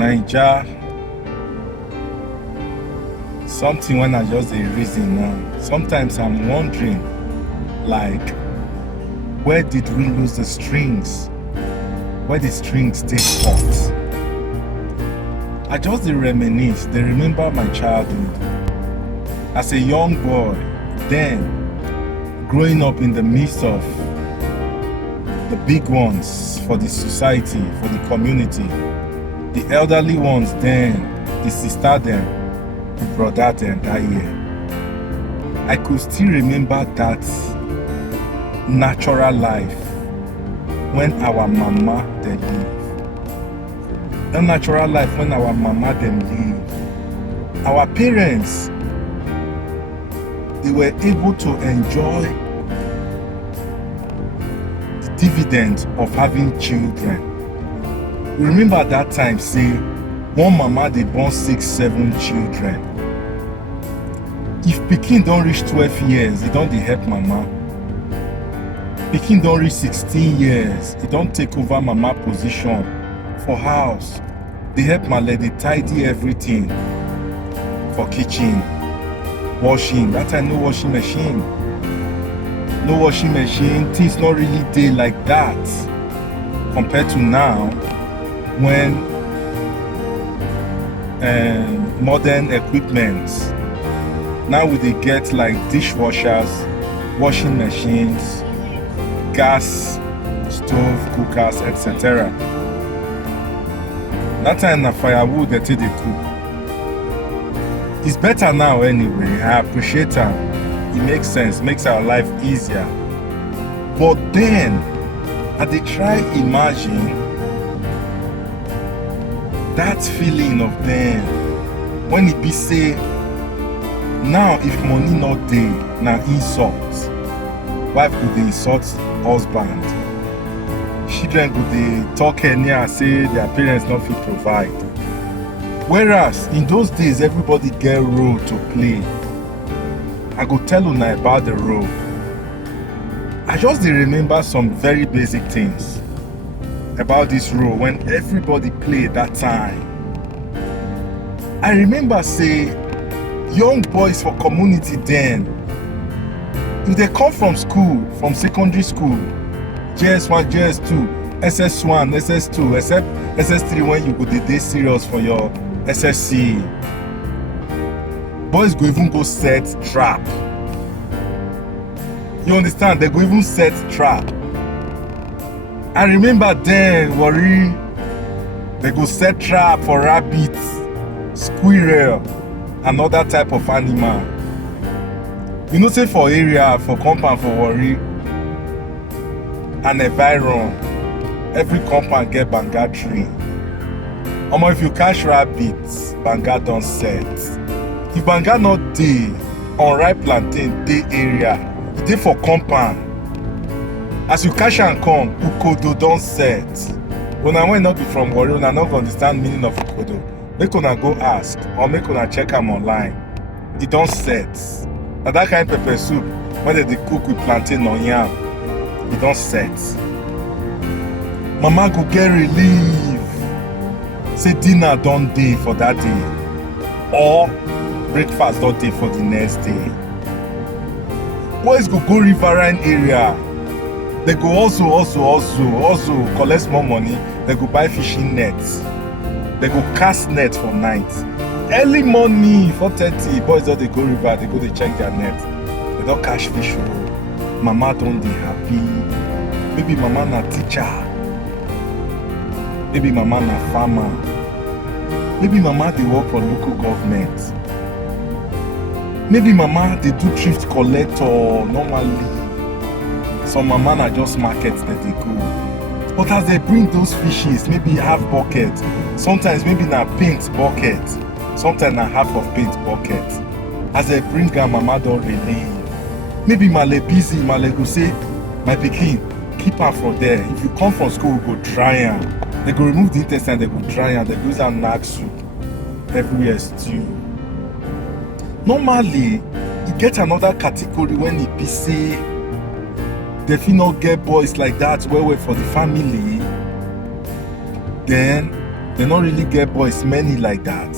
Naija, something when I just a reason now. Sometimes I'm wondering, like, where did we lose the strings? Where the strings take cut? I just reminisce, they remember my childhood. As a young boy, then, growing up in the midst of the big ones for the society, for the community, the elderly ones then, the sister then, the brother then that year. I could still remember that natural life when our mama they live. The natural life when our mama them live. Our parents, they were able to enjoy the dividend of having children. Remember at that time, say, one mama they born 6, 7 children. If pikin don't reach 12 years, it don't dey help mama. Pikin don't reach 16 years, it don't take over mama position for house. They help male, they tidy everything for kitchen, washing. That time no washing machine. No washing machine, things not really dey like that compared to now when modern equipment. Now we dey get like dishwashers, washing machines, gas stove, cookers, etc. That time na firewood they take dey cook. It's better now anyway. I appreciate am. It makes sense, makes our life easier. But then I dey try imagine that feeling of them when it be say, now if money not dey, na insult. Wife go dey insult husband. Children go dey talk anyhow, say their parents not fit provide. Whereas in those days, everybody get role to play. I go tell una about the role. I just dey remember some very basic things about this role when everybody played that time. I remember say young boys for community then, if they come from school, from secondary school, JS1, JS2, SS1, SS2, except SS3 when you go dey serious for your SSC, boys go even go set trap. You understand? They go even set trap. I remember then, worry, they go set trap for rabbits, squirrel, and other type of animal. You know, say for area, for compound, for worry, and environ, every compound get banga tree. If you catch rabbits, banga don't set. If banga not dey, unripe plantain dey area, e dey for compound. As you catch and come, ukodo don't set. Una when not be from Warri, una not understand meaning of ukodo. Make una go ask or make una check am online. It don't set. Now that kind of pepper soup, when they cook with plantain or yam, it don't set. Mama go get relief. Say dinner don't dey for that day. Or breakfast don't dey for the next day. Boys go riverine area. They go also collect more money. They go buy fishing nets. They go cast net for night. Early morning, 4:30, boys don't they go river, they go they check their net. They don't catch fish. Mama don't dey happy. Maybe mama na teacher. Maybe mama na farmer. Maybe mama they work for local government. Maybe mama they do thrift collector normally. Some mama na just market that they go. But as they bring those fishes, maybe half bucket. Sometimes maybe na paint bucket. Sometimes na half of paint bucket. As they bring her, mama don't relieve. Maybe male busy, male go say, my pikin, keep her for there. If you come from school, we go dry am. They go remove the intestine, they go dry am. They go use am knack soup. Everywhere stew. Normally, you get another category when it be say, they fit not get boys like that well for the family. Then They don't really get boys many like that,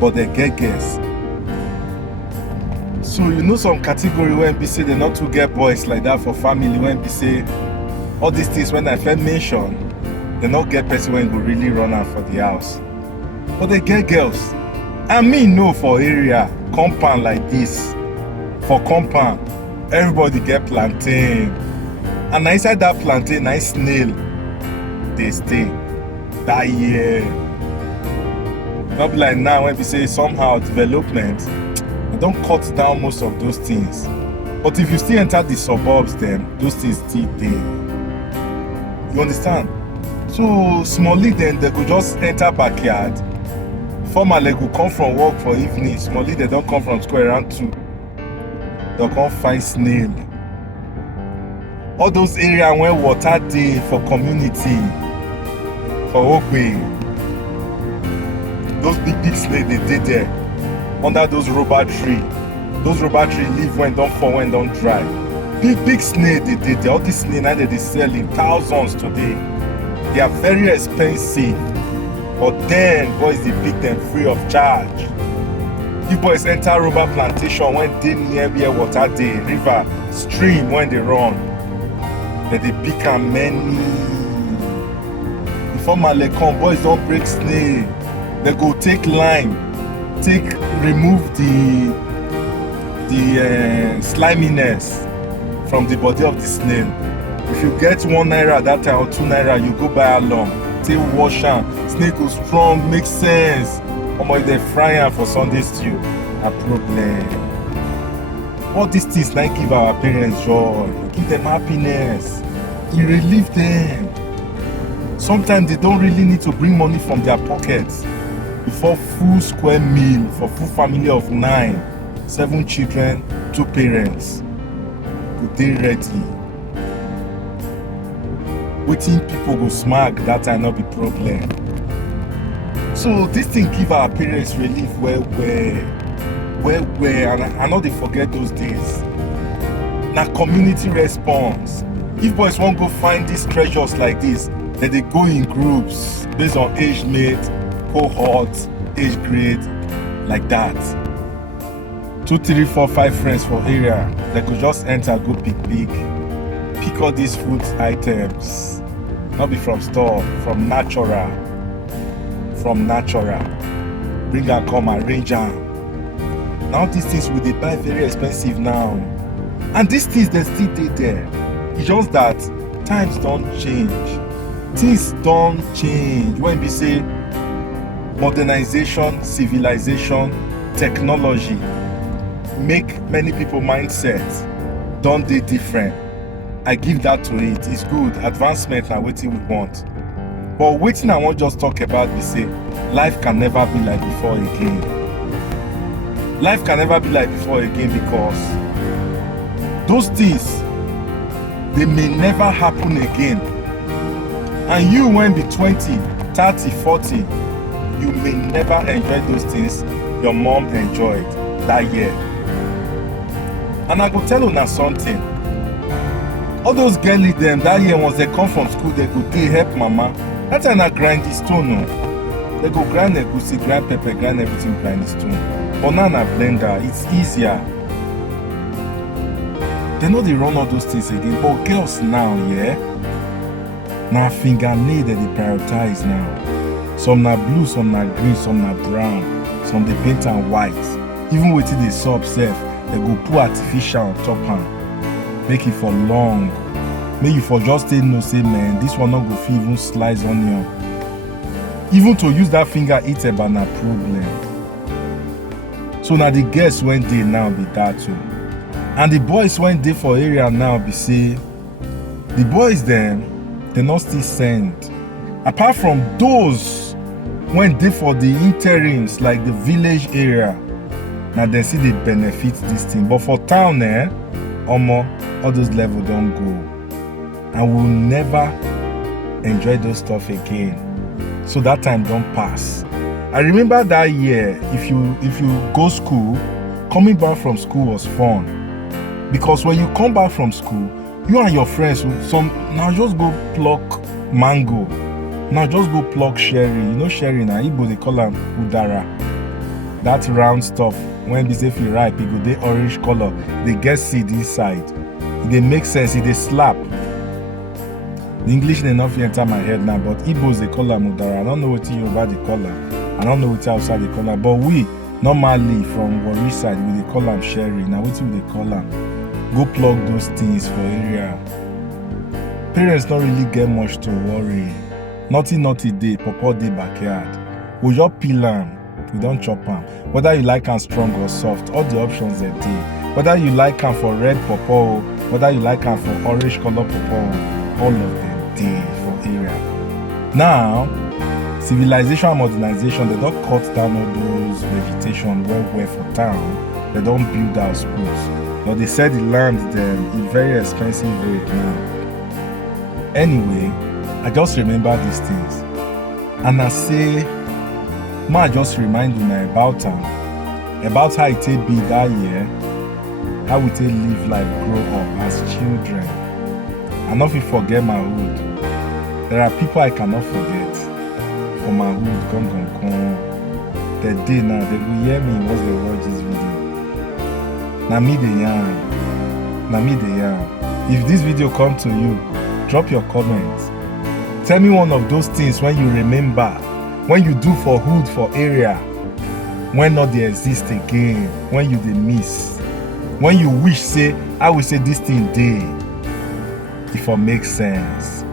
but they get girls. So you know some category when be say they not to get boys like that for family, when be say all these things when I first mention, they not get person when go really run out for the house. But they get girls. I mean no, for area, compound like this, for compound, everybody get plantain. And inside that plantain, nice snail, they stay that year. Not be like now when we say somehow development, they don't cut down most of those things. But if you still enter the suburbs, then those things still there. You understand? So smally then they could just enter backyard. Formerly go come from work for evening. Smally they don't come from school around 2. They'll come find snail. All those areas where water dey for community, for Ogbe, those big snail they dey there under those rubber tree. Those rubber tree leaf when don't fall, when don't dry. Big snail they dey there. All these snail now they sell in thousands today. They are very expensive, but then boys they pick them free of charge. If boys enter rubber plantation when they near where water dey, river, stream when they run, then they pick am many. Before Male come, boys don't break snail. They go take lime, remove the sliminess from the body of the snail. If you get 1 naira that time or 2 naira, you go buy along, take wash am. Snail go strong, make sense. If they fry am for Sunday stew, a problem. All these things like give our parents joy, give them happiness, it relieve them. Sometimes they don't really need to bring money from their pockets before full square meal for full family of 9, 7 children, 2 parents. Go dey ready. Wetin people go smack that time not be problem. So this thing give our parents relief well, and I know they forget those days. Now community response. If boys won't go find these treasures like this, then they go in groups based on age mate, cohort, age grade, like that. 2, 3, 4, 5 friends for area. They could just enter, go pick all these food items. Not be from store, from natural. Bring and come arrange them. Now these things will they buy very expensive now. And these things they still there. It's just that times don't change. Things don't change. When we say modernization, civilization, technology, make many people mindset don't they different. I give that to it. It's good. Advancement and what we want. But waiting I want just talk about we say life can never be like before again. Life can never be like before again because those things they may never happen again. And you when be 20, 30, 40, you may never enjoy those things your mom enjoyed that year. And I go tell you now something. All those girls them that year once they come from school, they go they help mama. That's why I grind the stone. No? They go grind the goosey, grind pepper, grind everything, grind the stone. But now na blender, it's easier. They know they run all those things again. But girls now, yeah, now fingernail that they prioritize now. Some na blue, some na green, some na brown, some they paint and white. Even waiting they sub self, they go put artificial on top hand. Make it for long. Make you for just say no, say man, this one not go feel even slice onion. Even to use that finger eat a banana problem. So now the girls when they now be that too. And the boys when they for area now be say the boys then they not still send. Apart from those when they for the interims like the village area, now they see they benefit this thing. But for town all those levels don't go. And we'll never enjoy those stuff again. So that time don't pass. I remember that year, if you go school, coming back from school was fun. Because when you come back from school, you and your friends will now just go pluck mango. Now just go pluck sherry. You know sherry na Igbo dey call am udara. That round stuff when be say if e ripe, e go dey orange color. Dey get seed inside. E dey make sense. E dey slap. The English name not enter my head now, but Igbos they call am udara. I don't know what Yoruba they call am. I don't know what Hausa they call am. But we normally from Warri side we dey call am sherry. Now what we dey call am? Go plug those things for area. Parents don't really get much to worry. Naughty day, pawpaw dey backyard. We just peel am. We don't chop am. Whether you like am strong or soft, all the options are there. Whether you like am for red pawpaw, whether you like am for orange color pawpaw, all of them dey for area. Now, civilization and modernization, they don't cut down all those vegetation well for town. They don't build house put. But they said the land them is very expensive rate now. Anyway, I just remember these things. And I say, ma just remind you about about how it take be that year, how we take live life, grow up as children. I not fit forget my hood. There are people I cannot forget. For my hood, come. The day now, they will hear me once they watch this video. Na me dey yarn. If this video come to you, drop your comments. Tell me one of those things when you remember, when you do for hood, for area, when not they exist again, when you dey miss, when you wish say, I will say this thing dey. If it makes sense.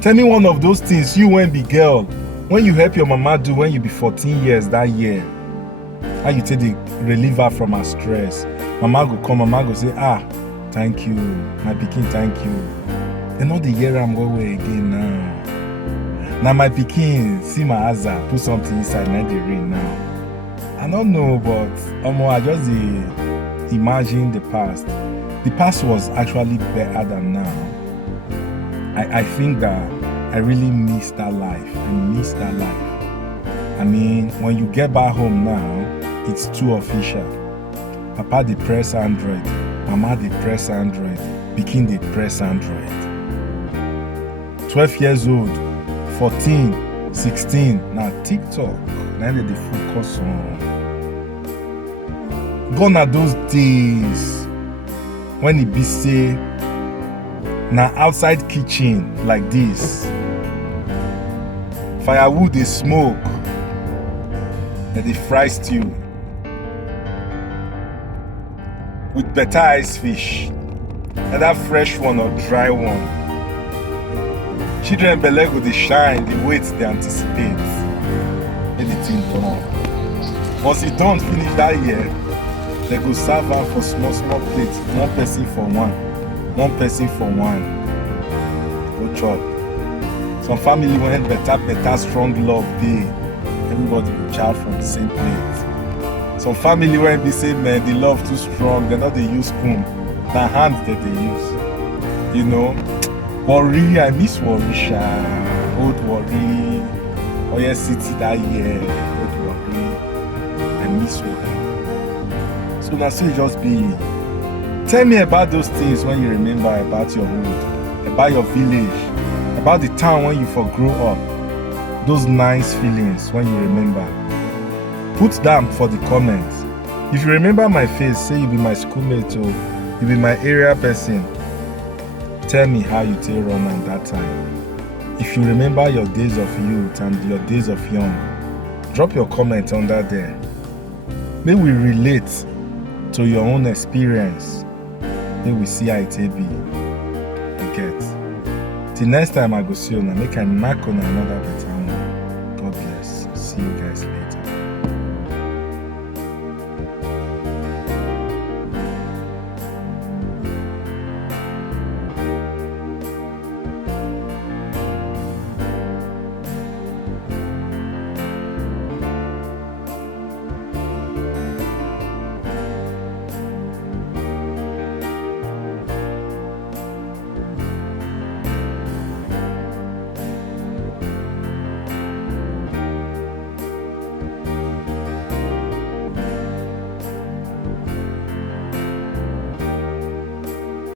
Tell me one of those things you when be girl, when you help your mama do when you be 14 years that year. How you take the relieve her from her stress. Mama go come, mama go say, thank you, my pikin, thank you. They know the year I'm going again now. Now my pikin, see my hazard, put something inside, let the rain now. I don't know, but I just imagine the past. The past was actually better than now. I think that I really miss that life. I miss that life. I mean, when you get back home now, it's too official. Papa dey press Android, Mama dey press Android, pikin dey press Android. 12 years old, 14, 16, now TikTok, now they focus on. Gone are those days when it be say, now outside kitchen like this, firewood dey smoke, and they fry stew with better ice fish, either fresh one or dry one. Children belle go dey shine, the wait they anticipate. Anything done. Once it don't finish that year, they go serve am for small plates, one person for one go chop. Some family when better strong love dey, everybody go chow from the same plate. Some family when be say man the love too strong, they not dey use spoon, na hand that they use. You know, Warri, I miss Warri sha, old Warri, Oyo City that year, old Warri, I miss Warri. So now still just be. Tell me about those things when you remember about your hood, about your village, about the town when you for grow up. Those nice feelings when you remember. Put them for the comments. If you remember my face, say you be my schoolmate or you be my area person, tell me how you take run at that time. If you remember your days of youth and your days of young, drop your comment under there. May we relate to your own experience. May we see how it be. You get. Till next time I go see you, make I knock on another better.